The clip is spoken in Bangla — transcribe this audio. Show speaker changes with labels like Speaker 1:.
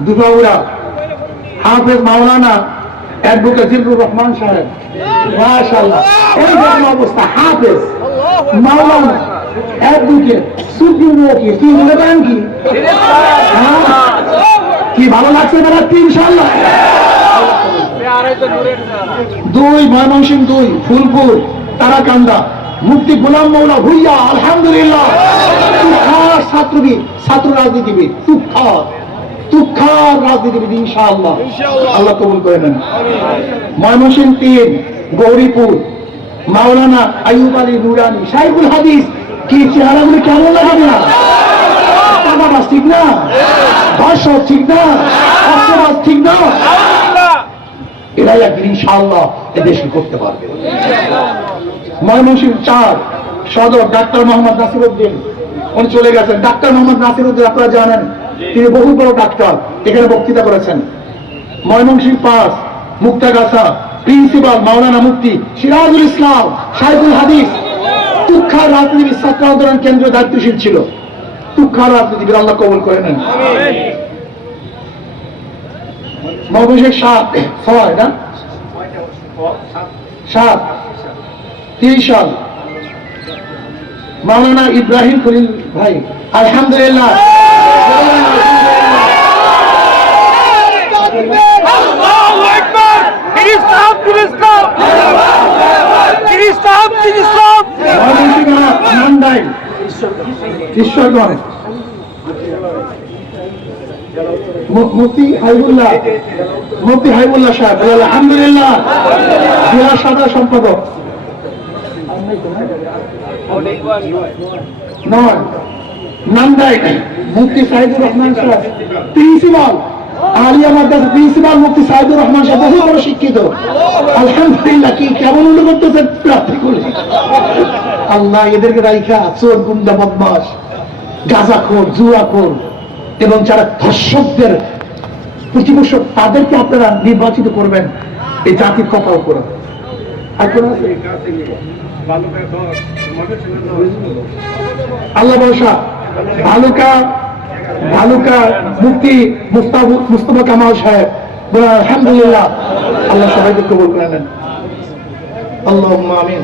Speaker 1: দুবাউরা হাফেজ মাওলানা অ্যাডভোকেট জিল্লুর রহমান সাহেব। হ্যাঁ? কি ভালো লাগছে ইনশাল্লাহ দুই ময়মনসিং দুই, ফুলপুর, তারাকান্দা। মুক্তি গোলাম মৌলা ভুইয়া, আলহামদুলিল্লাহ। ছাত্রবিদ ছাত্র রাজনীতিবিদ তুখার রাজনীতিবিদ ইনশাআল্লাহ। আল্লাহ কবুল করে নেন। ময়মনসিং তিন গৌরীপুর মাওলানা আলী নুরানি হাদিস কি চেহারাগুলি কেমন লাগে না? টাকাবাজ ঠিক না? ধর্ষক ঠিক না? অর্থবাজ ঠিক না? এরাই একদিন ইনশাআল্লাহ এদেশকে করতে পারবে। ময়মনসিংহ চার সদর ডাক্তার মোহাম্মদ নাসিরুদ্দিন। উনি চলে গেছেন। ডাক্তার মোহাম্মদ নাসিরুদ্দিন আপনারা জানেন তিনি বহু বড় ডাক্তার। এখানে বক্তৃতা করেছেন। ময়মনসিংহ পাস মুক্তাগাছা প্রিন্সিপাল মাওলানা মুফতি সিরাজুল ইসলাম, সাইফুল হাদিস। তুক্ষার রাজনীতিবিদ ছাত্র আন্দোলন কেন্দ্রীয় দায়িত্বশীল ছিল। তুক্ষার রাজনীতিবিদ আল্লাহ কবুল করে নেন। ময়মনসিংহ সাত, ছয়, না? সাত তিরিশ সাল। মাওলানা ইব্রাহিম খলিল ভাই, আলহামদুলিল্লাহ। নয় প্রিন্সিপাল, আলিয়া মাদ্রাসা মুফতি রহমান সাহেব, বহু বড় শিক্ষিত। আলহামদুলিল্লাহ, কি কেমন উল্লেখ করতেছে প্রার্থী আল্লাহ এদেরকে রাইখা, চোর, গুন্ডা বদমাস গাঁজাখোর জুয়াখোর এবং যারা ধর্ষকদের প্রতিপোষক, তাদেরকে আপনারা নির্বাচিত করবেন। এই জাতির কোন আছে? আল্লাহ বর্ষা ভালুকা ভালুকা মুক্তি মুস্তফা কামাল সাহেব। আলহামদুলিল্লাহ। আল্লাহ সবাইকে কবুল করে নেন। আল্লাহ আমিন।